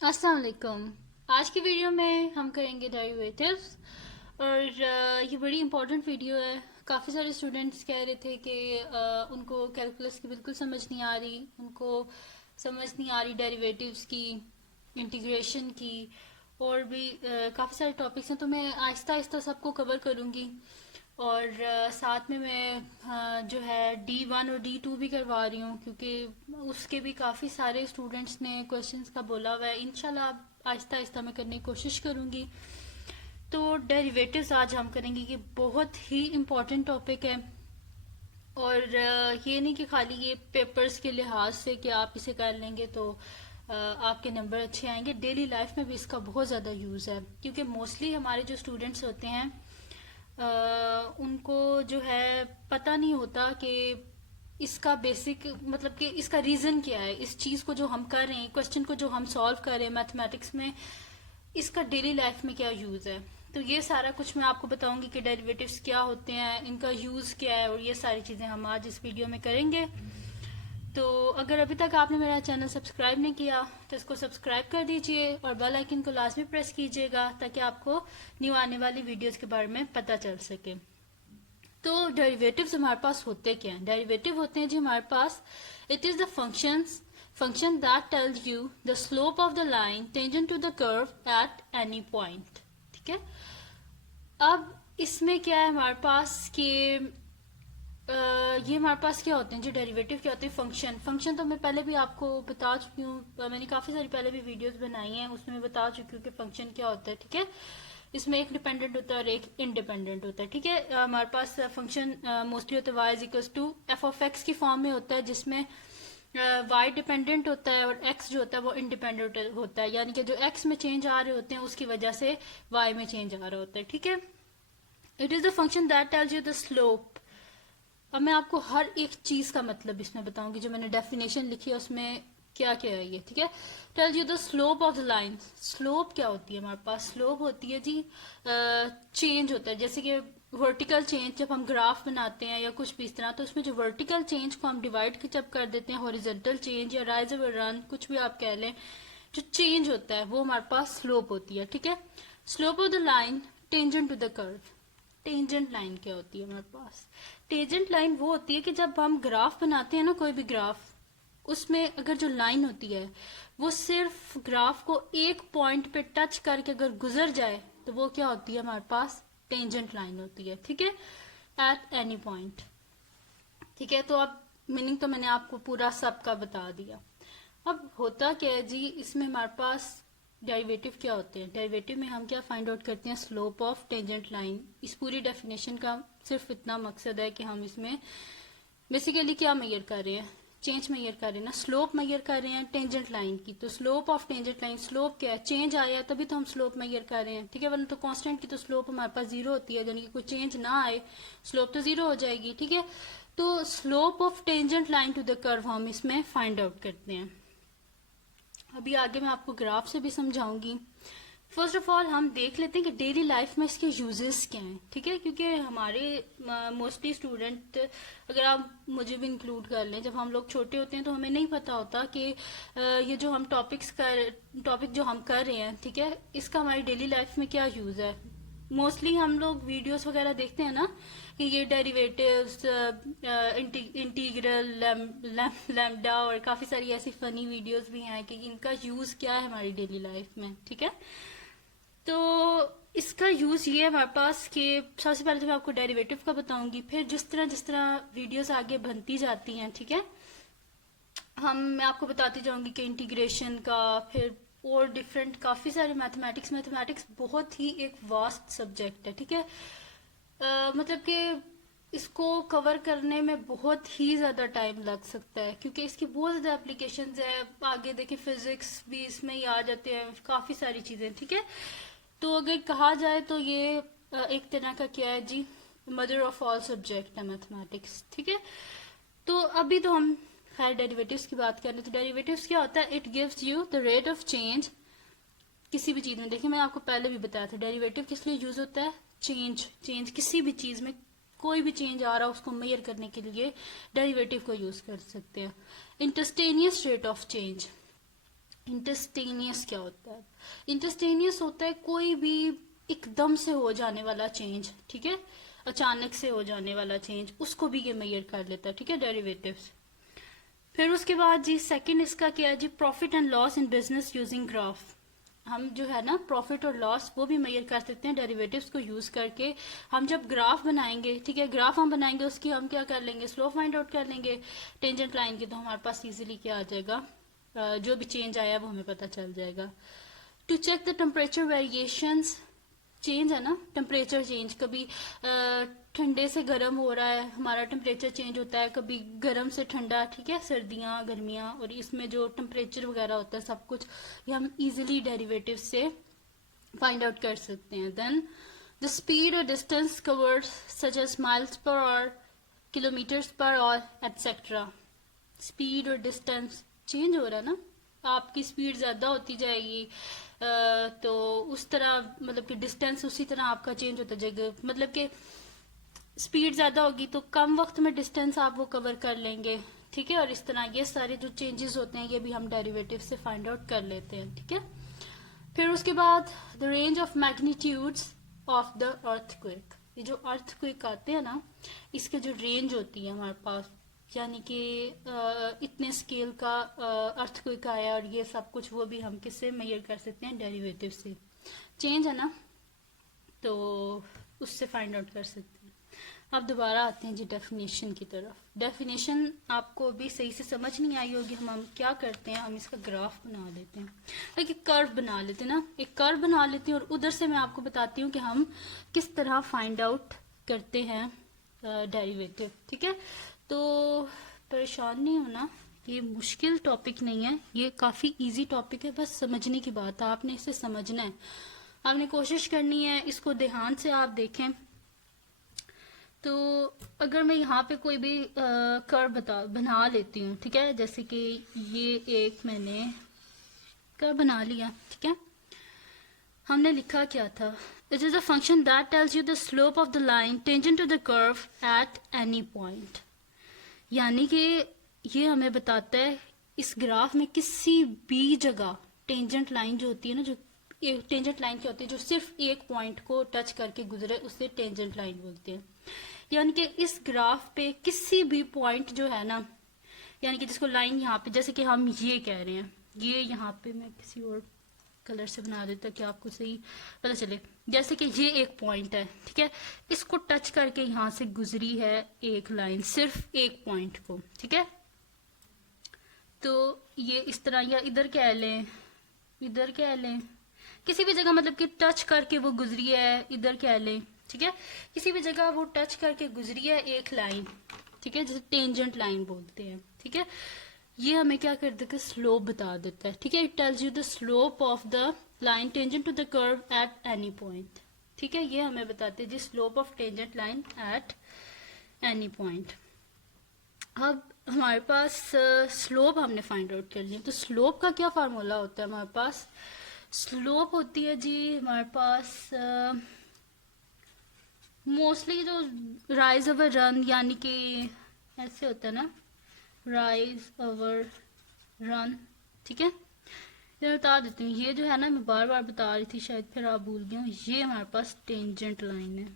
अस्सलाम वालेकुम। आज की वीडियो में हम करेंगे डेरिवेटिव्स और ये बड़ी इंपॉर्टेंट वीडियो है। काफ़ी सारे स्टूडेंट्स कह रहे थे कि उनको कैलकुलस की बिल्कुल समझ नहीं आ रही, उनको समझ नहीं आ रही डेरिवेटिव्स की, इंटीग्रेशन की, और भी काफ़ी सारे टॉपिक्स हैं। तो मैं आहिस्ता आहिस्ता सबको कवर करूँगी और साथ में मैं जो है D1 और D2 भी करवा रही हूँ, क्योंकि उसके भी काफ़ी सारे स्टूडेंट्स ने क्वेश्चंस का बोला हुआ है। इंशाल्लाह आहिस्ता आहिस्ता मैं करने की कोशिश करूँगी। तो डेरिवेटिव्स आज हम करेंगे, ये बहुत ही इम्पोर्टेंट टॉपिक है। और ये नहीं कि खाली ये पेपर्स के लिहाज से कि आप इसे कर लेंगे तो आपके नंबर अच्छे आएंगे। डेली लाइफ में भी इसका बहुत ज़्यादा यूज़ है, क्योंकि मोस्टली हमारे जो स्टूडेंट्स होते हैं उनको जो है पता नहीं होता कि इसका बेसिक मतलब कि इसका रीज़न क्या है। इस चीज़ को जो हम कर रहे हैं, क्वेश्चन को जो हम सॉल्व कर रहे हैं मैथमेटिक्स में, इसका डेली लाइफ में क्या यूज़ है। तो ये सारा कुछ मैं आपको बताऊंगी कि डेरिवेटिव्स क्या होते हैं, इनका यूज़ क्या है, और ये सारी चीज़ें हम आज इस वीडियो में करेंगे। तो अगर अभी तक आपने मेरा चैनल सब्सक्राइब नहीं किया तो इसको सब्सक्राइब कर दीजिए और बेल आइकन को लाजमी प्रेस कीजिएगा, ताकि आपको न्यू आने वाली वीडियोस के बारे में पता चल सके। तो डेरिवेटिव्स हमारे पास होते क्या हैं? डेरिवेटिव होते हैं जी हमारे पास, it is the function that tells you the slope of the line tangent to the curve at any point. ठीक है। अब इसमें क्या है हमारे पास कि ये हमारे पास क्या होते हैं जी, डेरिवेटिव क्या होते हैं? फंक्शन तो मैं पहले भी आपको बता चुकी हूँ, मैंने काफ़ी सारी पहले भी वीडियोस बनाई हैं, उसमें मैं बता चुकी हूँ कि फंक्शन क्या होता है। ठीक है। इसमें एक डिपेंडेंट होता है और एक इंडिपेंडेंट होता है। ठीक है। हमारे पास फंक्शन मोस्टली होता है Y is equal to F of X की फॉर्म में होता है, जिसमें वाई डिपेंडेंट होता है और एक्स जो होता है वो इंडिपेंडेंट होता है, यानी कि जो एक्स में चेंज आ रहे होते हैं उसकी वजह से वाई में चेंज आ रहा होता है। ठीक है। It is the function that tells you the slope. अब मैं आपको हर एक चीज का मतलब इसमें बताऊंगी, जो मैंने डेफिनेशन लिखी है उसमें क्या क्या है ये। ठीक है। Tell you the slope of the line. Slope क्या होती है हमारे पास? स्लोप होती है जी चेंज होता है, जैसे कि वर्टिकल चेंज जब हम ग्राफ बनाते हैं या कुछ भी इस तरह, तो उसमें जो वर्टिकल चेंज को हम डिवाइड जब कर देते हैं, हॉरिजॉन्टल चेंज या राइज और रन कुछ भी आप कह लें, जो चेंज होता है वो हमारे पास स्लोप होती है। ठीक है। Slope of the line tangent to the curve. Tangent line क्या होती है हमारे पास? टेंजेंट लाइन वो होती है कि जब हम ग्राफ बनाते हैं ना, कोई भी ग्राफ, उसमें अगर जो लाइन होती है वो सिर्फ ग्राफ को एक पॉइंट पे टच करके अगर गुजर जाए तो वो क्या होती है हमारे पास? टेंजेंट लाइन होती है। ठीक है। Eight any point. ठीक है। तो अब मीनिंग तो मैंने आपको पूरा सबका बता दिया। अब होता क्या है जी, इसमें हमारे पास डेरिवेटिव क्या होते हैं? डेरिवेटिव में हम क्या फाइंड आउट करते हैं? Slope of tangent line. इस पूरी डेफिनेशन का सिर्फ इतना मकसद है कि हम इसमें बेसिकली क्या मेजर कर रहे हैं? चेंज मेजर कर रहे हैं ना, स्लोप मेजर कर रहे हैं टेंजेंट लाइन की। तो slope of tangent line, slope क्या है? चेंज आया है तभी तो हम स्लोप मेजर कर रहे हैं। ठीक है। वरना तो कांस्टेंट की तो स्लोप हमारे पास जीरो होती है, यानी कि कोई चेंज ना आए स्लोप तो जीरो हो जाएगी। ठीक है। तो slope of tangent line to the curve हम इसमें फाइंड आउट करते हैं। अभी आगे मैं आपको ग्राफ से भी समझाऊंगी। फर्स्ट ऑफ ऑल हम देख लेते हैं कि डेली लाइफ में इसके यूजेस क्या हैं। ठीक है। क्योंकि हमारे मोस्टली स्टूडेंट, अगर आप मुझे भी इंक्लूड कर लें, जब हम लोग छोटे होते हैं तो हमें नहीं पता होता कि ये जो हम टॉपिक जो हम कर रहे हैं, ठीक है, इसका हमारी डेली लाइफ में क्या यूज है। मोस्टली हम लोग वीडियोस वगैरह देखते हैं ना कि ये डेरिवेटिव्स, इंटीग्रल, लैम्डा और काफ़ी सारी ऐसी फनी वीडियोस भी हैं कि इनका यूज़ क्या है हमारी डेली लाइफ में। ठीक है। तो इसका यूज़ ये है हमारे पास कि सबसे पहले तो मैं आपको डेरिवेटिव का बताऊंगी, फिर जिस तरह वीडियोस आगे बनती जाती हैं, ठीक है, मैं आपको बताती जाऊंगी कि इंटीग्रेशन का, फिर और डिफरेंट काफ़ी सारे मैथमेटिक्स बहुत ही एक वास्ट सब्जेक्ट है। ठीक है। मतलब कि इसको कवर करने में बहुत ही ज़्यादा टाइम लग सकता है, क्योंकि इसकी बहुत ज़्यादा एप्लीकेशंस है। आगे देखिए फिजिक्स भी इसमें ही आ जाते हैं, काफ़ी सारी चीज़ें। ठीक है। तो अगर कहा जाए तो ये एक तरह का क्या है जी, मदर ऑफ ऑल सब्जेक्ट है मैथमेटिक्स। ठीक है। तो अभी तो हम खैर डेरिवेटिव्स की बात कर रहे हैं। तो डेरिवेटिव्स क्या होता है? It gives you the rate of change किसी भी चीज में। देखिए मैंने आपको पहले भी बताया था डेरिवेटिव किस लिए यूज होता है? चेंज किसी भी चीज में कोई भी चेंज आ रहा है उसको मेजर करने के लिए डेरिवेटिव को यूज कर सकते हैं। इंस्टेंटेनियस रेट ऑफ चेंज, इंटस्टेनियस क्या होता है? इंटस्टेनियस होता है कोई भी एकदम से हो जाने वाला चेंज, ठीक है, अचानक से हो जाने वाला चेंज, उसको भी ये मेजर कर लेता है, ठीक है, डेरिवेटिव्स। फिर उसके बाद जी सेकंड इसका क्या है जी, profit and loss in business using graph. हम जो है ना प्रॉफिट और लॉस वो भी मेजर कर सकते हैं डेरिवेटिव्स को यूज करके। हम जब ग्राफ बनाएंगे, ठीक है, ग्राफ हम बनाएंगे उसकी हम क्या कर लेंगे, स्लोप फाइंड आउट कर लेंगे टेंजेंट लाइन की, तो हमारे पास इजीली क्या आ जाएगा, जो भी चेंज आया वो हमें पता चल जाएगा। To check the temperature variations, change है ना, टेम्परेचर चेंज, कभी ठंडे से गर्म हो रहा है, हमारा टेम्परेचर चेंज होता है, कभी गर्म से ठंडा, ठीक है, सर्दियाँ गर्मियाँ, और इसमें जो टेम्परेचर वगैरह होता है सब कुछ ये हम इजीली डेरिवेटिव से फाइंड आउट कर सकते हैं। देन द स्पीड और distance covered such as miles per hour, kilometres per hour etcetera. Speed और डिस्टेंस चेंज हो रहा है ना, आपकी स्पीड ज्यादा होती जाएगी तो उस तरह मतलब कि डिस्टेंस उसी तरह आपका चेंज होता जाएगा, मतलब कि स्पीड ज्यादा होगी तो कम वक्त में डिस्टेंस आप वो कवर कर लेंगे, ठीक है, और इस तरह ये सारे जो चेंजेस होते हैं ये भी हम डेरिवेटिव से फाइंड आउट कर लेते हैं, ठीक है। फिर उसके बाद the range of magnitudes of the earthquake, ये जो अर्थक्वेक आते हैं ना इसके जो रेंज होती है हमारे पास, यानी कि इतने स्केल का अर्थक्वेक आया और ये सब कुछ, वो भी हम किससे मेजर कर सकते हैं, डेरिवेटिव से। चेंज है ना तो उससे फाइंड आउट कर सकते हैं। अब दोबारा आते हैं जी डेफिनेशन की तरफ। डेफिनेशन आपको भी सही से समझ नहीं आई होगी, हम क्या करते हैं, हम इसका ग्राफ बना लेते हैं, एक कर्व बना लेते हैं ना, एक कर्व बना लेते हैं और उधर से मैं आपको बताती हूँ कि हम किस तरह फाइंड आउट करते हैं डेरिवेटिव, ठीक है। तो परेशान नहीं होना, ये मुश्किल टॉपिक नहीं है, ये काफ़ी इजी टॉपिक है, बस समझने की बात है, आपने इसे समझना है, आपने कोशिश करनी है, इसको ध्यान से आप देखें। तो अगर मैं यहाँ पे कोई भी कर्व बना लेती हूँ, ठीक है, जैसे कि ये एक मैंने कर्व बना लिया, ठीक है, हमने लिखा क्या था, it is a function that tells you the slope of the line tangent to the curve at any point, यानी कि ये हमें बताता है इस ग्राफ में किसी भी जगह टेंजेंट लाइन जो होती है ना, जो टेंजेंट लाइन क्या होती है, जो सिर्फ एक पॉइंट को टच करके गुजरे उसे टेंजेंट लाइन बोलते हैं। यानी कि इस ग्राफ पे किसी भी पॉइंट जो है ना, यानी कि जिसको लाइन यहाँ पे, जैसे कि हम ये कह रहे हैं, ये यहाँ पे मैं किसी और कलर से बना देता कि आपको सही पता चले, जैसे कि ये एक पॉइंट है, ठीक है, इसको टच करके यहाँ से गुजरी है एक लाइन, सिर्फ एक पॉइंट को, ठीक है, तो ये इस तरह, या इधर कह लें, इधर कह लें, किसी भी जगह मतलब कि टच करके वो गुजरी है, इधर कह लें, ठीक है, किसी भी जगह वो टच करके गुजरी है एक लाइन, ठीक है, जैसे टेंजेंट लाइन बोलते हैं, ठीक है, ये हमें क्या कर देता है, स्लोप बता देता है, ठीक है, it tells you the slope of the line tangent to the curve at any point, ठीक है, ये हमें बताते हैं जी slope of tangent line at any point. अब हमारे पास स्लोप हमने फाइंड आउट कर लिया, तो स्लोप का क्या फार्मूला होता है हमारे पास, स्लोप होती है जी हमारे पास मोस्टली जो राइज ओवर रन, यानी कि ऐसे होता है ना, राइज ओवर रन, ठीक है, ये बता देती हूँ, ये जो है ना मैं बार बार बता रही थी शायद फिर आप भूल गए हो, ये हमारे पास टेंजेंट लाइन है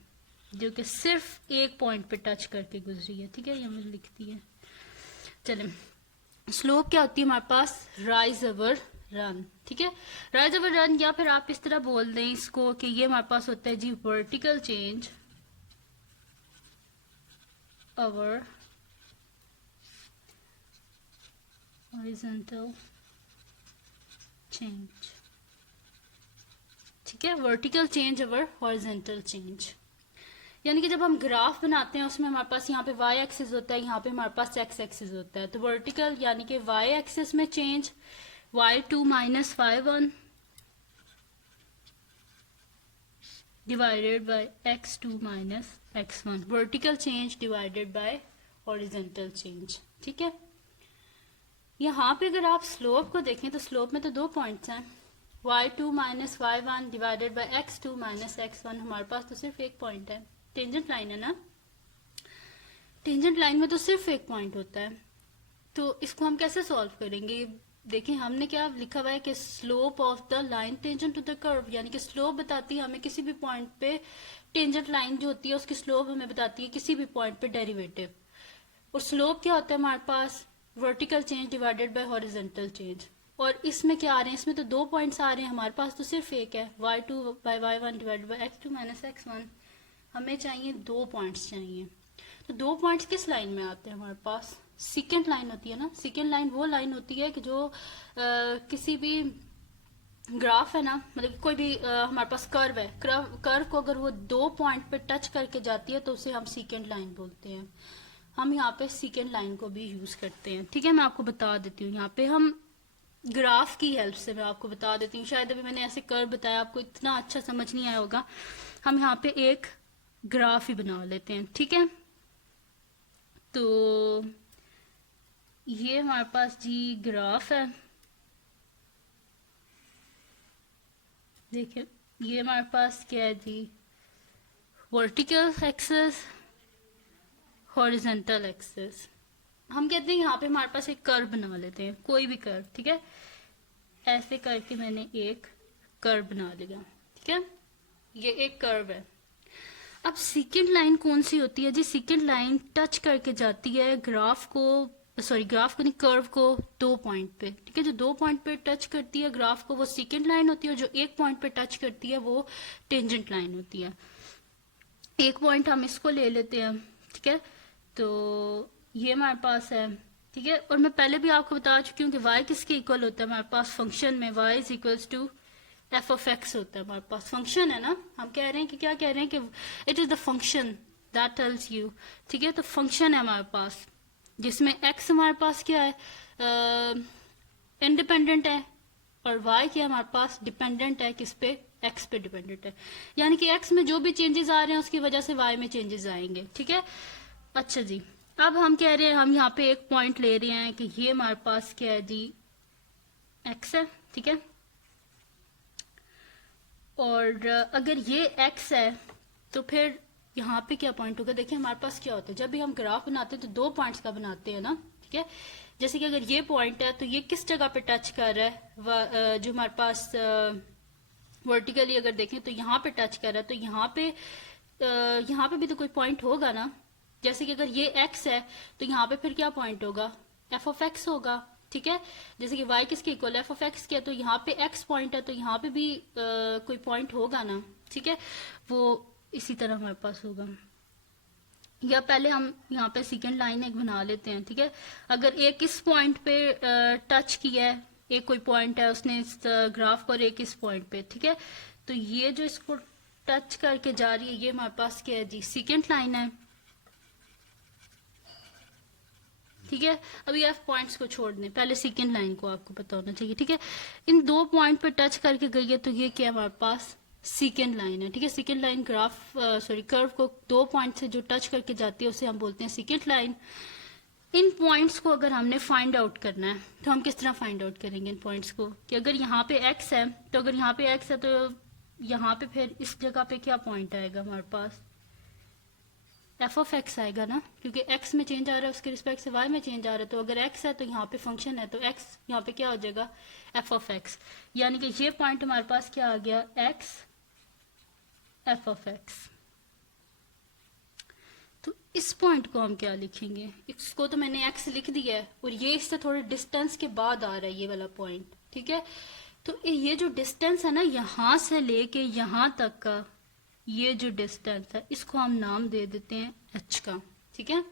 जो कि सिर्फ एक पॉइंट पे टच करके गुजरी है, ठीक है, ये हमें लिखती है। चले, स्लोप क्या होती है हमारे पास, राइज ओवर रन, ठीक है, राइज ओवर रन, या फिर आप इस तरह बोल दें इसको कि ये हमारे पास होता है जी vertical change over horizontal change, ठीक है, vertical change over horizontal change, यानी कि जब हम ग्राफ बनाते हैं उसमें हमारे पास यहाँ पे y एक्सिस होता है, यहाँ पे हमारे पास x एक्सिस होता है, तो वर्टिकल यानी कि y एक्सिस में change y2 minus y1 divided by x2 minus x1, vertical change divided by horizontal change, ठीक है। यहाँ पे अगर आप स्लोप को देखें तो स्लोप में तो दो पॉइंट्स हैं, y2 minus y1 divided by x2 minus x1, हमारे पास तो सिर्फ एक पॉइंट है, टेंजेंट लाइन है ना, टेंजेंट लाइन में तो सिर्फ एक पॉइंट होता है, तो इसको हम कैसे सॉल्व करेंगे, देखिए हमने क्या लिखा हुआ है कि slope of the line tangent to the curve, यानी कि स्लोप बताती है हमें किसी भी पॉइंट पे, टेंजेंट लाइन जो होती है उसकी स्लोप हमें बताती है किसी भी पॉइंट पे डेरिवेटिव। और स्लोप क्या होता है हमारे पास, vertical change divided by horizontal change. और इसमें क्या आ रहे हैं, इसमें तो 2 पॉइंट्स आ रहे हैं, हमारे पास तो सिर्फ एक है, y2 bye y1 divided by x2 minus x1। हमें चाहिए 2 पॉइंट्स चाहिए। तो 2 पॉइंट्स किस लाइन में आते हैं हमारे पास, सेकेंड लाइन होती है ना। सेकेंड लाइन वो लाइन होती है कि जो किसी भी ग्राफ है ना, मतलब कोई भी हमारे पास कर्व है, कर्व को अगर वो 2 पॉइंट पे टच करके जाती है तो उसे हम सेकेंड लाइन बोलते हैं। हम यहाँ पे सेकेंड लाइन को भी यूज करते हैं। ठीक है, मैं आपको बता देती हूँ, यहाँ पे हम ग्राफ की हेल्प से मैं आपको बता देती हूँ। शायद अभी मैंने ऐसे कर्व बताया, आपको इतना अच्छा समझ नहीं आया होगा। हम यहाँ पे एक ग्राफ ही बना लेते हैं। ठीक है, तो ये हमारे पास जी ग्राफ है। देखिए ये हमारे पास क्या है जी, वर्टिकल एक्सिस, हॉरिजॉन्टल एक्सिस। हम कहते हैं यहाँ पे हमारे पास एक कर्व बना लेते हैं, कोई भी कर्व। ठीक है, ऐसे करके मैंने एक कर्व बना लिया। ठीक है, ये एक कर्व है। अब सेकेंड लाइन कौन सी होती है जी, सेकेंड लाइन टच करके जाती है ग्राफ को, सॉरी ग्राफ को नहीं, कर्व को 2 पॉइंट पे। ठीक है, जो 2 पॉइंट पे टच करती है ग्राफ को वो सेकेंड लाइन होती है, और जो 1 पॉइंट पे टच करती है वो टेंजेंट लाइन होती है। एक पॉइंट हम इसको ले लेते हैं। ठीक है, तो ये हमारे पास है। ठीक है, और मैं पहले भी आपको बता चुकी हूँ कि y किसके इक्वल होता है हमारे पास, फंक्शन में y is equals to F of X होता है। हमारे पास फंक्शन है ना, हम कह रहे हैं कि क्या कह रहे हैं कि it is the function that tells you. ठीक है, तो फंक्शन है हमारे पास जिसमें x हमारे पास क्या है, इंडिपेंडेंट है, और y क्या हमारे पास डिपेंडेंट है, किस पे, x पे डिपेंडेंट है। यानी कि x में जो भी चेंजेस आ रहे हैं उसकी वजह से y में चेंजेस आएंगे। ठीक है, अच्छा जी, अब हम कह रहे हैं, हम यहाँ पे एक पॉइंट ले रहे हैं कि ये हमारे पास क्या है जी, x है। ठीक है, और अगर ये x है तो फिर यहाँ पे क्या पॉइंट होगा। देखिए हमारे पास क्या होता है, जब भी हम ग्राफ बनाते हैं तो 2 पॉइंट्स का बनाते हैं ना। ठीक है, जैसे कि अगर ये पॉइंट है तो ये किस जगह पे टच कर रहा है, जो हमारे पास वर्टिकली अगर देखें तो यहाँ पे टच कर रहा है, तो यहाँ पे भी तो कोई पॉइंट होगा ना। जैसे कि अगर ये x है तो यहाँ पे फिर क्या पॉइंट होगा, एफ ऑफ एक्स होगा। ठीक है, जैसे कि y किसके इक्वल है, एफ ऑफ एक्स के, तो यहाँ पे x पॉइंट है तो यहाँ पे भी कोई पॉइंट होगा ना। ठीक है, वो इसी तरह हमारे पास होगा। या पहले हम यहाँ पे सेकेंड लाइन एक बना लेते हैं। ठीक है, अगर एक इस पॉइंट पे टच किया है, एक कोई पॉइंट है उसने इस ग्राफ पर, एक इस पॉइंट पे। ठीक है, तो ये जो इसको टच करके जा रही है ये हमारे पास क्या है जी, सेकेंड लाइन है। ठीक है, अभी एफ पॉइंट्स को छोड़ दें, पहले सेकेंड लाइन को आपको पता होना चाहिए। ठीक है, इन 2 पॉइंट पे टच करके गई है तो ये क्या है हमारे पास, सेकेंड लाइन है। ठीक है, second line graph sorry curve को 2 पॉइंट से जो टच करके जाती है उसे हम बोलते हैं सेकेंड लाइन। इन पॉइंट्स को अगर हमने फाइंड आउट करना है तो हम किस तरह फाइंड आउट करेंगे इन पॉइंट्स को, कि अगर यहाँ पे x है तो अगर यहाँ पे x है तो यहाँ पे फिर इस जगह पे क्या पॉइंट आएगा हमारे पास, एफ ऑफ एक्स आएगा ना, क्योंकि x में चेंज आ रहा है उसके रिस्पेक्ट से y में चेंज आ रहा है। तो अगर x है तो यहाँ पे फंक्शन है तो x यहाँ पे क्या हो जाएगा, एफ ऑफ एक्स। यानी कि ये पॉइंट हमारे पास क्या आ गया, x एफ ऑफ एक्स। तो इस पॉइंट को हम क्या लिखेंगे, इसको तो मैंने x लिख दिया है और ये इससे थोड़े डिस्टेंस के बाद आ रहा है ये वाला पॉइंट। ठीक है, तो ये जो डिस्टेंस है ना यहाँ से लेके यहाँ तक का, ये जो डिस्टेंस है इसको हम नाम दे देते हैं h का। ठीक है,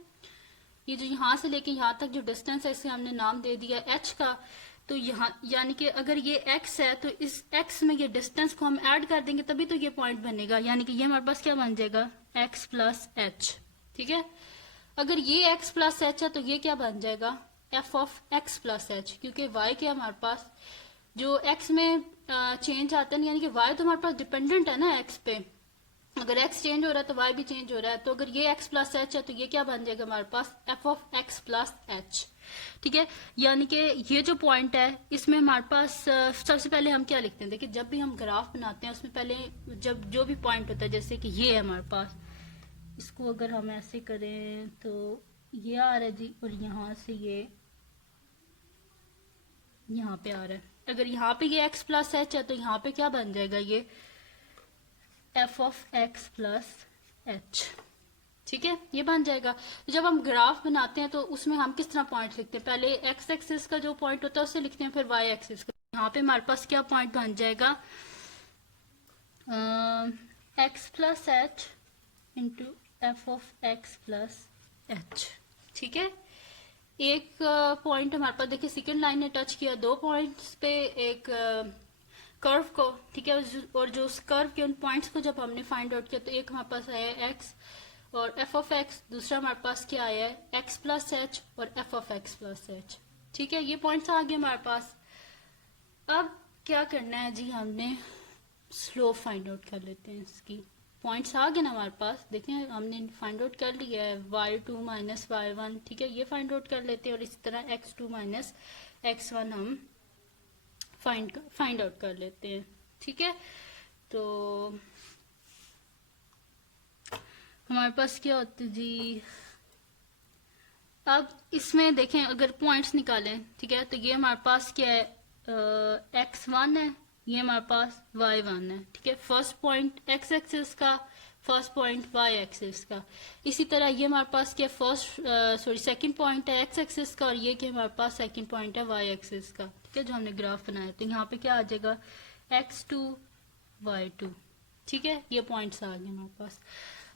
ये जो यहाँ से लेके यहाँ तक जो डिस्टेंस है इसे हमने नाम दे दिया h का। तो यहाँ यानी कि अगर ये x है तो इस x में ये डिस्टेंस को हम ऐड कर देंगे तभी तो ये पॉइंट बनेगा। यानी कि ये हमारे पास क्या बन जाएगा, x प्लस एच। ठीक है, अगर ये x प्लस एच है तो ये क्या बन जाएगा, f of x plus H, क्योंकि y क्या हमारे पास जो x में चेंज आता है, यानी कि y तो हमारे पास डिपेंडेंट है ना x पे, अगर x चेंज हो रहा है तो y भी चेंज हो रहा है। तो अगर ये x प्लस एच है तो ये क्या बन जाएगा हमारे पास, f of x plus h. ठीक है, यानी कि ये जो पॉइंट है इसमें हमारे पास सबसे पहले हम क्या लिखते हैं, देखिए जब भी हम ग्राफ बनाते हैं उसमें पहले जब जो भी पॉइंट होता है, जैसे कि ये है हमारे पास, इसको अगर हम ऐसे करें तो ये आ रहा है जी, और यहाँ से ये यहाँ पे आ रहा है। अगर यहाँ पे ये x प्लस एच है तो यहाँ पे क्या बन जाएगा, ये F of x plus h. ठीक है, ये बन जाएगा। तो जब हम ग्राफ बनाते हैं तो उसमें हम किस तरह पॉइंट लिखते हैं, पहले एक्स एक्सिस का जो पॉइंट होता है उसे लिखते हैं, फिर वाई एक्सिस का। यहाँ पे हमारे पास क्या पॉइंट बन जाएगा, x plus H into F of x plus h. ठीक है, एक पॉइंट हमारे पास देखिए सेकेंड लाइन ने टच किया, दो पॉइंट्स पे एक कर्व को। ठीक है, और जो उस कर्व के उन पॉइंट्स को जब हमने फाइंड आउट किया तो एक हमारे पास आया एक्स और एफ ऑफ एक्स, दूसरा हमारे पास क्या आया है एक्स प्लस एच और F of x plus h. ठीक है, ये पॉइंट्स आ गए हमारे पास। अब क्या करना है जी, हमने स्लोप फाइंड आउट कर लेते हैं इसकी। पॉइंट्स आ गए ना हमारे पास, देखें हमने फाइंड आउट कर लिया है y2 माइनस y1। ठीक है, ये फाइंड आउट कर लेते हैं और इसी तरह x2 माइनस x1 हम फाइंड आउट कर लेते हैं। ठीक है, तो हमारे पास क्या होता है जी, अब इसमें देखें अगर पॉइंट्स निकालें, ठीक है, तो ये हमारे पास क्या है x1 है, ये हमारे पास y1 है। ठीक है, फर्स्ट पॉइंट x एक्सिस का, फर्स्ट पॉइंट y एक्सिस का। इसी तरह ये हमारे पास क्या सेकंड पॉइंट है x एक्सिस का और ये क्या हमारे पास सेकंड पॉइंट है y एक्सिस का। ठीक है, जो हमने ग्राफ बनाया, तो यहाँ पे क्या आ जाएगा x2 y2। ठीक है, ये पॉइंट्स आ गए हमारे पास।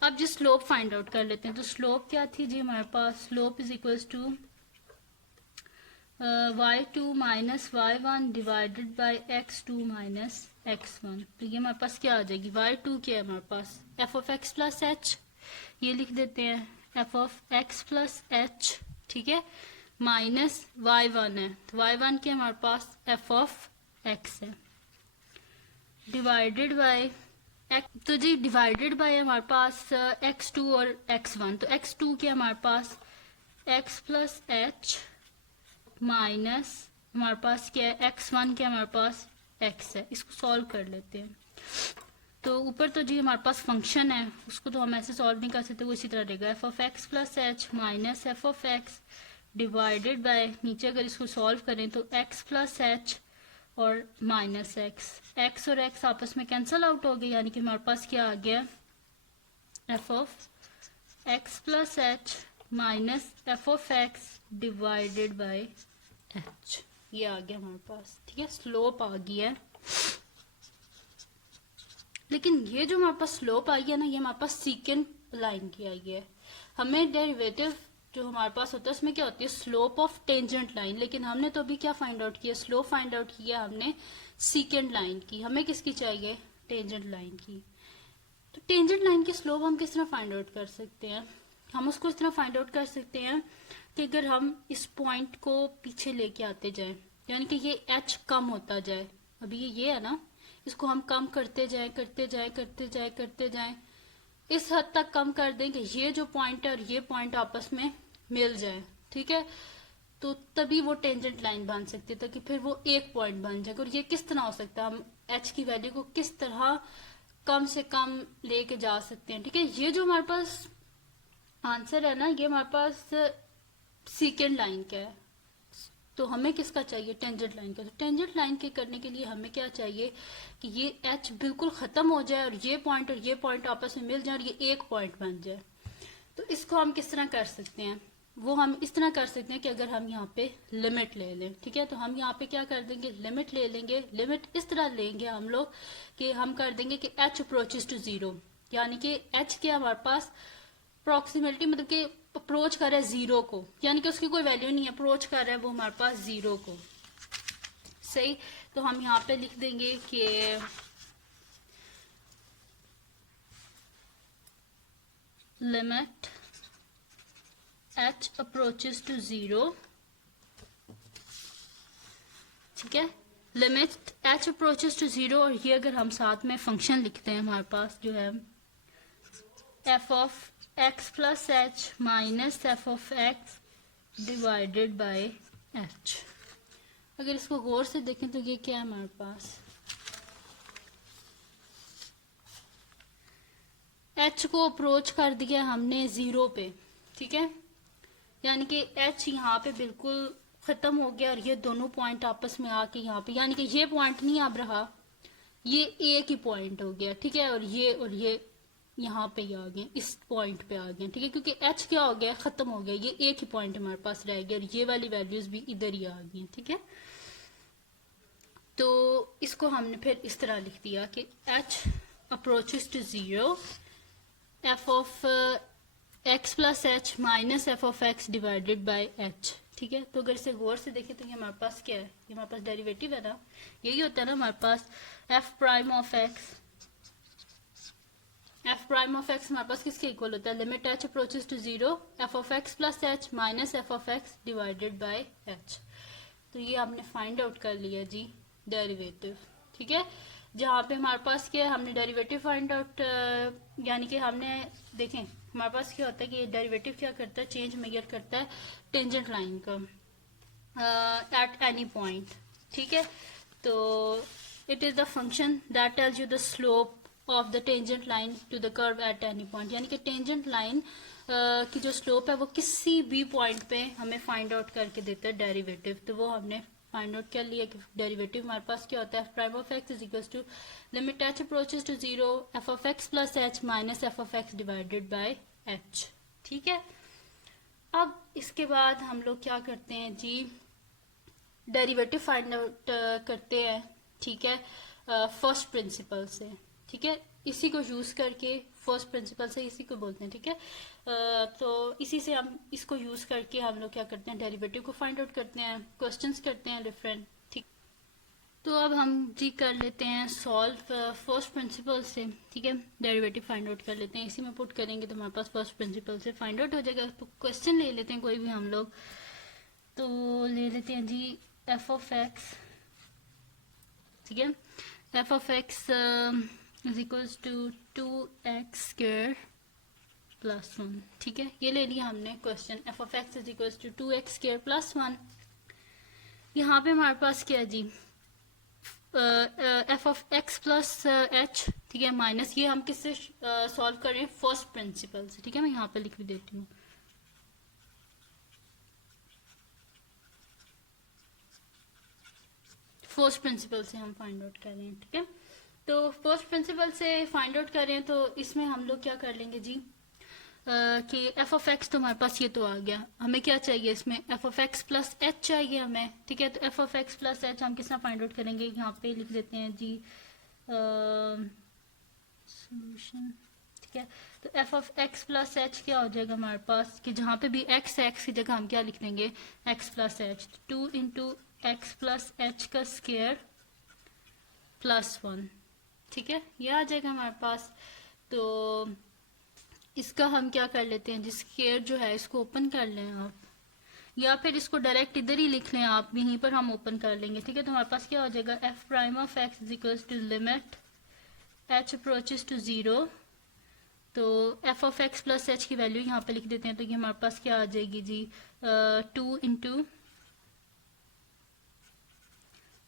अब जो स्लोप फाइंड आउट कर लेते हैं, तो स्लोप क्या थी जी हमारे पास, slope is equals to y2 minus y1 divided by x2 minus x1। तो ये हमारे पास क्या आ जाएगी, y2 क्या है हमारे पास f of x plus h, ये लिख देते हैं f of x plus h. ठीक है, माइनस y1 है, तो y1 क्या हमारे पास f ऑफ x है, डिवाइडेड बाय तो जी डिवाइडेड बाय हमारे पास x2 और x1। तो x2 क्या हमारे पास x प्लस एच माइनस हमारे पास क्या है x1 क्या हमारे पास x है। इसको सॉल्व कर लेते हैं। तो ऊपर तो जी हमारे पास फंक्शन है, उसको तो हम ऐसे सॉल्व नहीं कर सकते, वो इसी तरह रहेगा F of x plus H minus F of X divided bye, नीचे अगर इसको सॉल्व करें तो एक्स प्लस एच और माइनस एक्स और एक्स आपस में कैंसिल आउट हो गए, यानी कि हमारे पास क्या आ गया F of x plus H minus F of X divided by H. ये आ गया हमारे पास। ठीक है, स्लोप आ गई है। लेकिन ये जो हमारे पास स्लोप आई है ना, ये हमारे पास सीकेंट लाइन की आई है। हमें डेरिवेटिव जो हमारे पास होता है उसमें क्या होती है स्लोप ऑफ टेंजेंट लाइन, लेकिन हमने तो अभी क्या फाइंड आउट किया, स्लोप फाइंड आउट किया हमने सीकेंट लाइन की। हमें किसकी चाहिए, टेंजेंट लाइन की। तो टेंजेंट लाइन की स्लोप हम किस तरह फाइंड आउट कर सकते हैं, हम उसको इस तरह फाइंड आउट कर सकते हैं कि अगर हम इस पॉइंट को पीछे लेके आते जाएं, यानी कि ये एच कम होता जाए, अभी ये है ना, इसको हम कम करते जाएं करते जाएं करते जाएं करते जाएं, इस हद तक कम कर दें कि ये जो पॉइंट है और ये पॉइंट आपस में मिल जाए। ठीक है, तो तभी वो टेंजेंट लाइन बन सकती है, ताकि फिर वो एक पॉइंट बन जाए। और ये किस तरह हो सकता है, हम एच की वैल्यू को किस तरह कम से कम लेके जा सकते हैं। ठीक है, ये जो हमारे पास आंसर है ना, ये हमारे पास सीकेंड लाइन का है, तो हमें किसका चाहिए, टेंजेंट लाइन का। तो टेंजेंट लाइन के करने के लिए हमें क्या चाहिए कि ये एच बिल्कुल खत्म हो जाए और ये पॉइंट आपस में मिल जाए और ये एक पॉइंट बन जाए। तो इसको हम किस तरह कर सकते हैं, वो हम इस तरह कर सकते हैं कि अगर हम यहाँ पे लिमिट ले लें। ठीक है, तो हम यहाँ पे क्या कर देंगे, लिमिट ले लेंगे। लिमिट इस तरह लेंगे हम लोग कि हम कर देंगे कि एच अप्रोचेस टू जीरो, यानी कि एच के हमारे पास अप्रोक्सीमेटली मतलब कि अप्रोच कर रहा है जीरो को, यानी कि उसकी कोई वैल्यू नहीं है, अप्रोच कर रहा है वो हमारे पास जीरो को। सही, तो हम यहाँ पे लिख देंगे कि limit h approaches to zero. ठीक है, limit h approaches to zero, और ये अगर हम साथ में फंक्शन लिखते हैं हमारे पास जो है f of x plus H minus F of X divided by h। अगर इसको गौर से देखें तो ये क्या है हमारे पास, h को अप्रोच कर दिया हमने जीरो पे। ठीक है, यानी कि h यहाँ पे बिल्कुल खत्म हो गया और ये दोनों पॉइंट आपस में आके यहाँ पे, यानी कि ये पॉइंट नहीं अब रहा, ये एक ही पॉइंट हो गया, ठीक है, और ये यहाँ पे ही आ गए, इस पॉइंट पे आ गए, ठीक है, क्योंकि h क्या हो गया, खत्म हो गया, ये एक ही पॉइंट हमारे पास रह गया और ये वाली वैल्यूज भी इधर ही आ गई, ठीक है। तो इसको हमने फिर इस तरह लिख दिया कि h approaches to 0, f of x plus H minus F of X divided by h, ठीक है। तो अगर इसे गौर से देखें तो ये हमारे पास क्या है, ये हमारे पास डेरिवेटिव है ना, यही होता है ना हमारे पास, f prime of x, f prime of x हमारे पास किसके इक्वल होता है, limit h approaches to 0 f of x plus h minus f of x divided by h। तो ये हमने फाइंड आउट कर लिया जी डेरिवेटिव, ठीक है। जहाँ पे हमारे पास क्या है, हमने डेरिवेटिव फाइंड आउट, यानी कि हमने देखें हमारे पास क्या होता है कि डेरिवेटिव क्या करता है, चेंज मेजर करता है टेंजेंट लाइन का एट एनी पॉइंट, ठीक है। तो it is the function that tells you the slope of the tangent line to the curve at any point, यानी कि टेंजेंट लाइन की जो स्लोप है वो किसी भी पॉइंट पे हमें फाइंड आउट करके देता है डेरिवेटिव। तो वो हमने फाइंड आउट कर लिया कि डेरिवेटिव हमारे पास क्या होता है, F prime of x is equal to limit H approaches to 0 F of x plus H minus F of X divided by H, ठीक है। अब इसके बाद हम लोग क्या करते हैं जी, डेरिवेटिव फाइंड आउट करते हैं, ठीक है, फर्स्ट प्रिंसिपल से, ठीक है। इसी को यूज करके, फर्स्ट प्रिंसिपल से इसी को बोलते हैं, ठीक है। तो इसी से हम इसको यूज करके हम लोग क्या करते हैं, डेरिवेटिव को फाइंड आउट करते हैं, क्वेश्चंस करते हैं डिफरेंट, ठीक। तो अब हम जी कर लेते हैं सॉल्व फर्स्ट प्रिंसिपल से, ठीक है, डेरिवेटिव फाइंड आउट कर लेते हैं, इसी में पुट करेंगे तो हमारे पास फर्स्ट प्रिंसिपल से फाइंड आउट हो जाएगा। तो क्वेश्चन ले लेते हैं कोई भी हम लोग, तो ले लेते हैं जी एफ ऑफ एक्स, ठीक है, f of x is equals to 2x square plus 1, ठीक है, ये ले लिया हमने question, f of x is equals to 2x square plus 1। यहाँ पे हमारे पास क्या है जी, f of x plus h, ठीक है, माइनस, ये हम किससे सॉल्व कर रहे हैं, फर्स्ट प्रिंसिपल से, ठीक है। मैं यहाँ पे लिख भी देती हूँ, फर्स्ट प्रिंसिपल से हम फाइंड आउट कर रहे हैं, ठीक है। तो फर्स्ट प्रिंसिपल से फाइंड आउट कर रहे हैं, तो इसमें हम लोग क्या कर लेंगे जी, कि एफ ऑफ एक्स तो हमारे पास ये तो आ गया, हमें क्या चाहिए इसमें, F of x plus H चाहिए हमें, ठीक है। तो F of x plus H हम किस तरह फाइंड आउट करेंगे, यहाँ पे लिख देते हैं जी सोल्यूशन, ठीक है। तो F of x plus H क्या हो जाएगा हमारे पास, कि जहाँ पे भी एक्स है, एक्स की जगह हम क्या लिख देंगे, x plus H, 2 into x plus H का स्क्वायर प्लस 1, ठीक है, ये आ जाएगा हमारे पास। तो इसका हम क्या कर लेते हैं, जिस स्क्वायर जो है इसको ओपन कर लें आप, या फिर इसको डायरेक्ट इधर ही लिख लें आप, यहीं पर हम ओपन कर लेंगे, ठीक है। तो हमारे पास क्या हो जाएगा, F prime of x is equals to limit H approaches to 0, तो F of x plus H की वैल्यू यहाँ पे लिख देते हैं, तो ये हमारे पास क्या आ जाएगी जी, 2 इंटू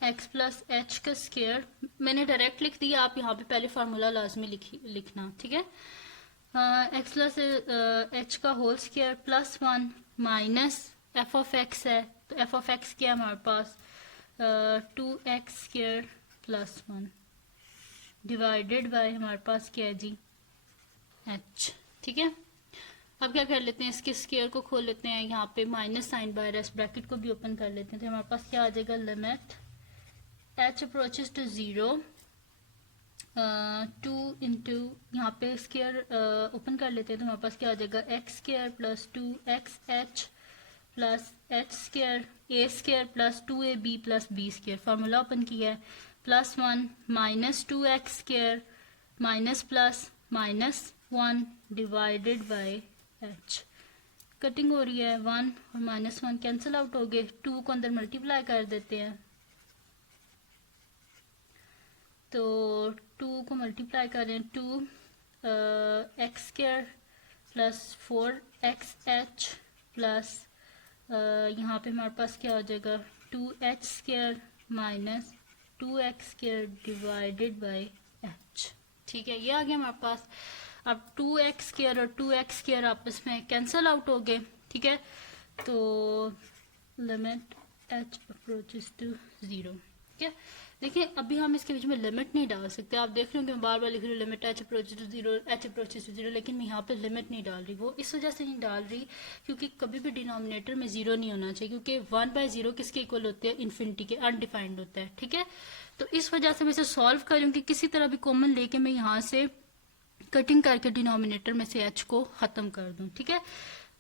एक्स प्लस एच का स्क्वायर, मैंने डायरेक्ट लिख दिया, आप यहाँ पे पहले फार्मूला लाजमी लिखना, ठीक है। एक्स प्लस एच का whole square plus 1 minus F of X है, तो एफ ऑफ एक्स क्या है हमारे पास, 2x square plus 1 divided by हमारे पास क्या है जी, h, ठीक है। अब क्या कर लेते हैं, इसके स्क्वायर को खोल लेते हैं, यहाँ पे minus sign by rest bracket को भी ओपन कर लेते हैं, तो हमारे पास क्या आ जाएगा, limit h approaches to 0, 2 into यहाँ पे स्क्वायर ओपन कर लेते हैं, तो हमारे पास क्या आ जाएगा, x square plus 2xh plus h square a square plus 2ab plus b square, formula open किया है, plus 1 minus 2x square minus plus minus 1 divided by h, cutting हो रही है, 1 और माइनस 1 कैंसिल आउट हो गए, 2 को अंदर मल्टीप्लाई कर देते हैं, तो 2 को मल्टीप्लाई करें, 2 x square plus 4xh plus यहाँ पे हमारे पास क्या हो जाएगा, 2h square minus 2x square divided by h, ठीक है, ये आ गया हमारे पास। अब 2x स्क्वायर और 2x स्क्वायर आपस में कैंसिल आउट हो गए, ठीक है। तो limit H approaches to zero. ठीक है, देखिए अभी हम इसके बीच में लिमिट नहीं डाल सकते। आप देख रहे हो कि मैं बार बार लिख रही हूँ limit H approaches to zero, H approaches to zero, लेकिन मैं यहाँ पे लिमिट नहीं डाल रही। वो इस वजह से नहीं डाल रही क्योंकि कभी भी डिनोमिनेटर में जीरो नहीं होना चाहिए, क्योंकि 1/0 किसके इक्वल होते हैं, इन्फिनिटी के, अनडिफाइंड होता है। ठीक है, तो इस वजह से मैं इसे सॉल्व करूँगी, किसी तरह भी कॉमन लेके मैं यहाँ से कटिंग करके डिनोमिनेटर में से एच को खत्म कर दूं। ठीक है,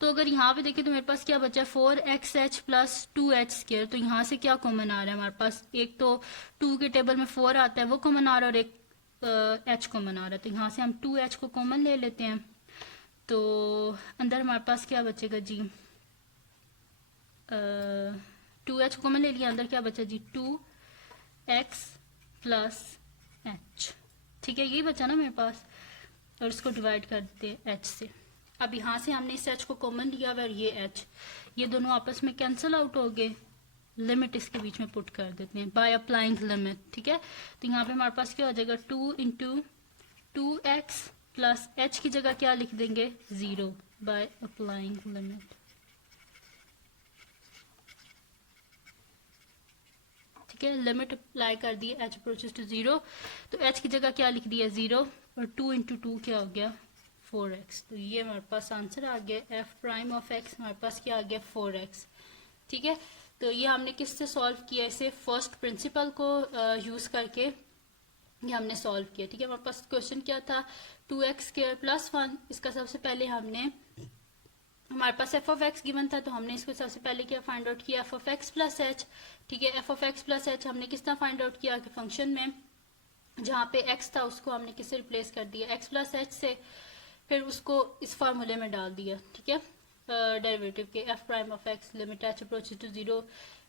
तो अगर यहाँ पे देखें तो मेरे पास क्या बचा, 4xh प्लस 2h²। तो यहाँ से क्या कॉमन आ रहा है हमारे पास, एक तो 2 के टेबल में 4 आता है वो कॉमन आ रहा है, और एक h कॉमन आ रहा है। तो यहाँ से हम 2h को कॉमन ले लेते हैं, तो अंदर हमारे पास क्या बचेगा जी, 2h कॉमन ले लिया, अंदर क्या बचा जी, 2x प्लस h। ठीक है, यही बचा ना मेरे पास, और इसको डिवाइड कर देते हैं h से। अब यहाँ से हमने इस h को कॉमन लिया हुआ, और ये h, ये दोनों आपस में कैंसिल आउट हो गए। लिमिट इसके बीच में पुट कर देते हैं बाय अप्लाइंग लिमिट। ठीक है, तो यहाँ पे हमारे पास क्या हो जाएगा, 2 इंटू 2x प्लस h की जगह क्या लिख देंगे, 0 बाय अप्लाइंग लिमिट। ठीक है, लिमिट अप्लाई कर दी, h अप्रोचेस टू 0, तो h की जगह क्या लिख दिया, 0, और 2 इंटू 2 क्या हो गया, 4x। तो ये हमारे पास आंसर आ गया, f प्राइम ऑफ x हमारे पास क्या आ गया, 4x। ठीक है, तो ये हमने किससे सॉल्व किया, इसे फर्स्ट प्रिंसिपल को यूज करके ये हमने सॉल्व किया। ठीक है, हमारे पास क्वेश्चन क्या था, 2x² प्लस 1। इसका सबसे पहले हमारे पास f ऑफ x गिवन था, तो हमने इसको सबसे पहले क्या फाइंड आउट किया, f of x plus h। ठीक है, f of x plus h हमने किस तरह फाइंड आउट किया कि फंक्शन में जहाँ पे x था उसको हमने किससे रिप्लेस कर दिया, x प्लस h से, फिर उसको इस फार्मूले में डाल दिया। ठीक है, डेरिवेटिव के f prime of x limit h approaches to 0,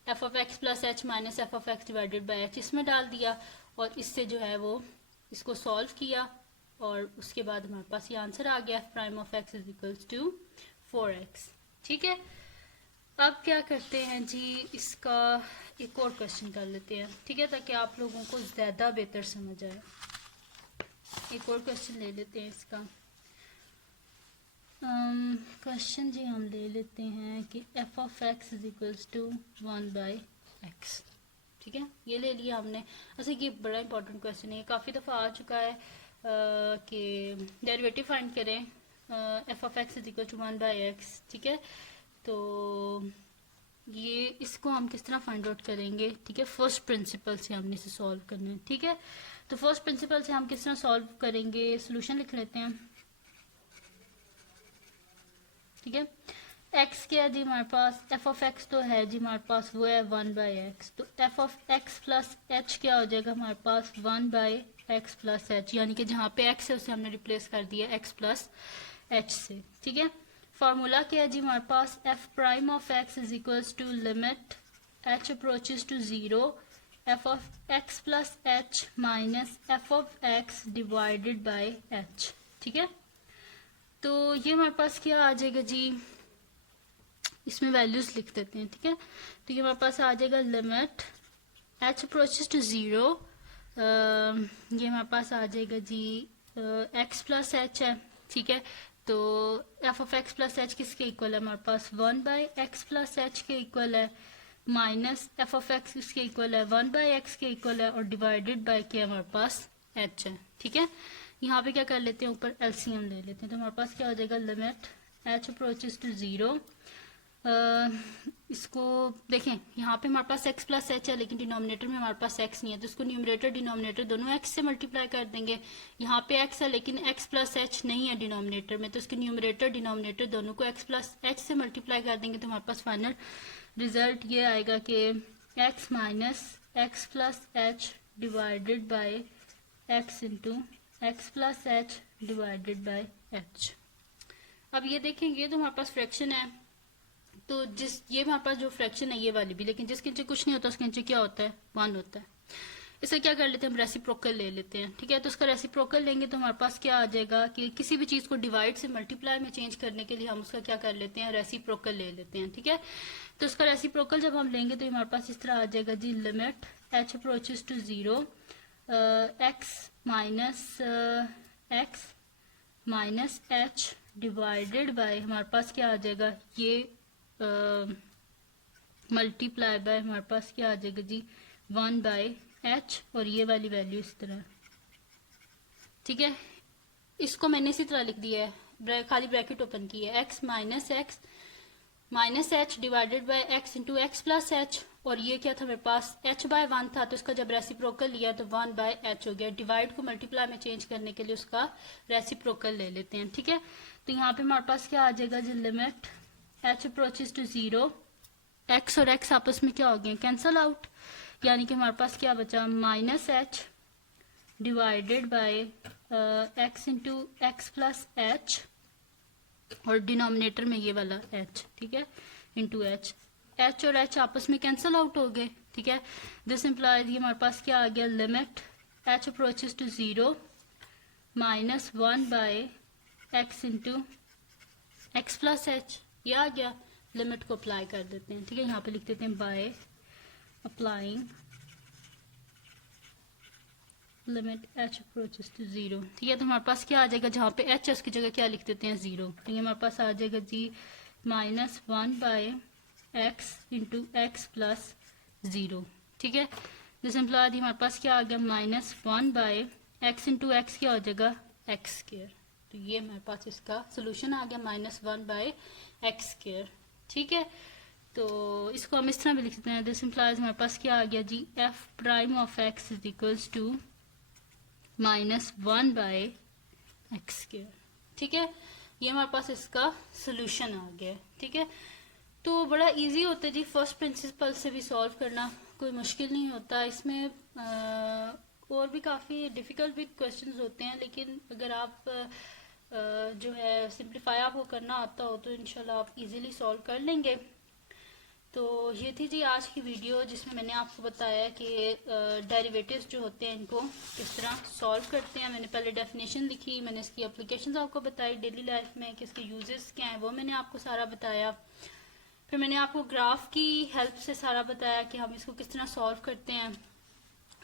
f of x plus h minus f of x divided by h इसमें डाल दिया, और इससे जो है वो इसको सॉल्व किया, और उसके बाद हमारे पास ये आंसर आ गया, f prime of x is equals to 4x। ठीक है, अब क्या करते हैं जी, इसका एक और क्वेश्चन कर लेते हैं। ठीक है, ताकि आप लोगों को ज़्यादा बेहतर समझ आए। एक और क्वेश्चन ले लेते हैं इसका। क्वेश्चन जी हम ले लेते हैं कि f of x is equals to 1/x। ठीक है, ये ले लिया हमने। अच्छा, ये बड़ा इंपॉर्टेंट क्वेश्चन है, काफ़ी दफ़ा आ चुका है कि डेरिवेटिव फाइंड करें, f of x is equal to 1/x। ठीक है, तो ये इसको हम किस तरह फाइंड आउट करेंगे। ठीक है, फर्स्ट प्रिंसिपल से हमने इसे सॉल्व करना है। ठीक है, तो फर्स्ट प्रिंसिपल से हम किस तरह सॉल्व करेंगे, सोल्यूशन लिख लेते हैं। ठीक है, x क्या है जी हमारे पास, f ऑफ x तो है जी हमारे पास, वो है 1/x। तो f of x plus h क्या हो जाएगा हमारे पास, 1/x प्लस h, यानी कि जहाँ पे x है उसे हमने रिप्लेस कर दिया x प्लस h से। ठीक है, फार्मूला क्या है जी हमारे पास, f prime of x is equals to limit h approaches to 0, f of x plus h minus f of x divided by h। ठीक है, तो ये हमारे पास क्या आ जाएगा जी, इसमें वैल्यूज लिख देते हैं। ठीक है, तो ये हमारे पास आ जाएगा लिमिट h अप्रोचेस टू 0, ये हमारे पास आ जाएगा जी x प्लस h है। ठीक है, तो f of x plus h किसके इक्वल है हमारे पास, 1/x प्लस h के इक्वल है, माइनस f ऑफ x किसके इक्वल है, 1/x के इक्वल है, और डिवाइडेड बाय के हमारे पास h है। ठीक है, यहाँ पे क्या कर लेते हैं, ऊपर एलसीएम ले लेते हैं, तो हमारे पास क्या हो जाएगा, लिमिट h अप्रोचेस टू 0। इसको देखें, यहाँ पे हमारे पास x प्लस h है, लेकिन डिनोमिनेटर में हमारे पास x नहीं है, तो इसको न्यूमरेटर डिनोमिनेटर दोनों x से मल्टीप्लाई कर देंगे। यहाँ पे x है लेकिन x प्लस h नहीं है डिनोमिनेटर में, तो इसके न्यूमरेटर डिनोमिनेटर दोनों को x प्लस h से मल्टीप्लाई कर देंगे, तो हमारे पास फाइनल रिजल्ट ये आएगा कि x minus x plus h divided bye x into x plus h divided by h। अब ये देखेंगे, ये तो हमारे पास फ्रैक्शन है, तो ये हमारे पास जो फ्रैक्शन है ये वाली भी, लेकिन जिसके नीचे कुछ नहीं होता उसके नीचे क्या होता है, 1 होता है। इसे क्या कर लेते हैं, हम रेसिप्रोकल ले लेते हैं। ठीक है, तो उसका रेसिप्रोकल लेंगे तो हमारे पास क्या आ जाएगा कि किसी भी चीज को डिवाइड से मल्टीप्लाई में चेंज करने के लिए हम उसका क्या कर लेते हैं, रेसिप्रोकल ले लेते हैं। ठीक है, तो उसका रेसिप्रोकल जब हम लेंगे तो हमारे पास इस तरह आ जाएगा जी, limit h approaches to 0, x minus h divided by, हमारे पास क्या आ जाएगा, ये मल्टीप्लाई बाय हमारे पास क्या आ जाएगा जी 1/h और ये वाली वैल्यू इस तरह, ठीक है। इसको मैंने इसी तरह लिख दिया है, खाली ब्रैकेट ओपन की है, x minus H divided by x into x plus H, और ये क्या था मेरे पास h/1 था, तो इसका जब रेसिप्रोकल लिया तो 1/h हो गया। डिवाइड को मल्टीप्लाई में चेंज करने के लिए उसका रेसिप्रोकल ले लेते हैं, ठीक है। तो यहाँ पे हमारे पास क्या आ जाएगा जी limit h approaches to 0, x और x आपस में क्या हो गए कैंसल आउट, यानी कि हमारे पास क्या बचा minus H divided by x into x plus H, और डिनोमिनेटर में ये वाला h, ठीक है, इंटू h, h और h आपस में कैंसल आउट हो गए, ठीक है। दिस इम्प्लाइज ये हमारे पास क्या आ गया limit h approaches to 0 minus 1/x into x plus h, ये आ गया। लिमिट को अप्लाई कर देते हैं, ठीक है, यहाँ पे लिख देते हैं by applying limit h approaches to 0, ठीक है। तो हमारे पास क्या आ जाएगा, जहाँ पे h है उसकी जगह क्या लिख देते हैं 0, तो ये हमारे पास आ जाएगा जी minus 1/x into x plus 0, ठीक है। जिस इम्प्लाइड हमारे पास क्या आ गया माइनस 1/x इंटू एक्स क्या हो जाएगा एक्स स्क्वायर, तो ये हमारे पास इसका सोल्यूशन आ गया माइनस 1/x स्क्वायर, ठीक है। तो इसको हम इस तरह भी लिख सकते हैं, दिस इम्प्लाइज हमारे पास क्या आ गया जी f prime of x is equals to minus 1/x square, ठीक है। ये हमारे पास इसका सोल्यूशन आ गया, ठीक है। तो बड़ा इजी होता है जी फर्स्ट प्रिंसिपल से भी सॉल्व करना, कोई मुश्किल नहीं होता इसमें। और भी काफ़ी डिफ़िकल्ट भी क्वेश्चंस होते हैं, लेकिन अगर आप जो है सिंप्लीफाई आपको करना आता हो तो इंशाल्लाह आप इजीली सॉल्व कर लेंगे। तो ये थी जी आज की वीडियो, जिसमें मैंने आपको बताया कि डेरिवेटिव्स जो होते हैं इनको किस तरह सॉल्व करते हैं। मैंने पहले डेफिनेशन लिखी, मैंने इसकी एप्लीकेशंस आपको बताई डेली लाइफ में कि इसके यूजेस क्या हैं, वो मैंने आपको सारा बताया। फिर मैंने आपको ग्राफ की हेल्प से सारा बताया कि हम इसको किस तरह सॉल्व करते हैं,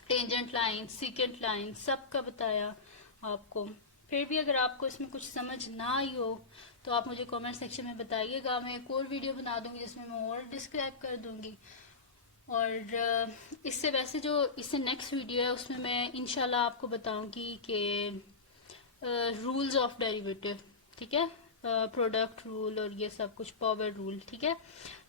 टेंजेंट लाइन, सीकेंट लाइन, सब का बताया आपको। फिर भी अगर आपको इसमें कुछ समझ ना आई हो तो आप मुझे कमेंट सेक्शन में बताइएगा, मैं एक और वीडियो बना दूंगी जिसमें मैं और डिस्क्राइब कर दूंगी। और इससे वैसे जो इससे नेक्स्ट वीडियो है उसमें मैं इंशाल्लाह आपको बताऊंगी कि रूल्स ऑफ डेरिवेटिव, ठीक है, प्रोडक्ट रूल और ये सब कुछ, पावर रूल, ठीक है।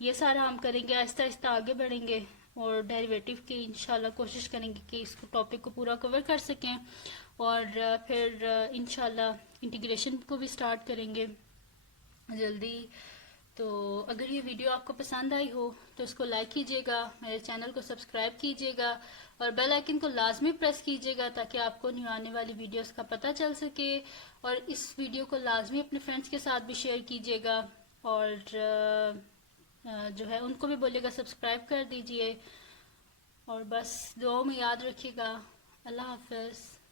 ये सारा हम करेंगे, आहिस्ता आहिस्ता आगे बढ़ेंगे और डेरिवेटिव की इंशाल्लाह कोशिश करेंगे कि इसको टॉपिक को पूरा कवर कर सकें। और फिर इंशाल्लाह इंटीग्रेशन को भी स्टार्ट करेंगे जल्दी। तो अगर ये वीडियो आपको पसंद आई हो तो इसको लाइक कीजिएगा, मेरे चैनल को सब्सक्राइब कीजिएगा और बेल आइकन को लाजमी प्रेस कीजिएगा ताकि आपको न्यू आने वाली वीडियोस का पता चल सके। और इस वीडियो को लाजमी अपने फ्रेंड्स के साथ भी शेयर कीजिएगा और जो है उनको भी बोलिएगा सब्सक्राइब कर दीजिए। और बस दुआओं में याद रखिएगा। अल्लाह हाफिज़।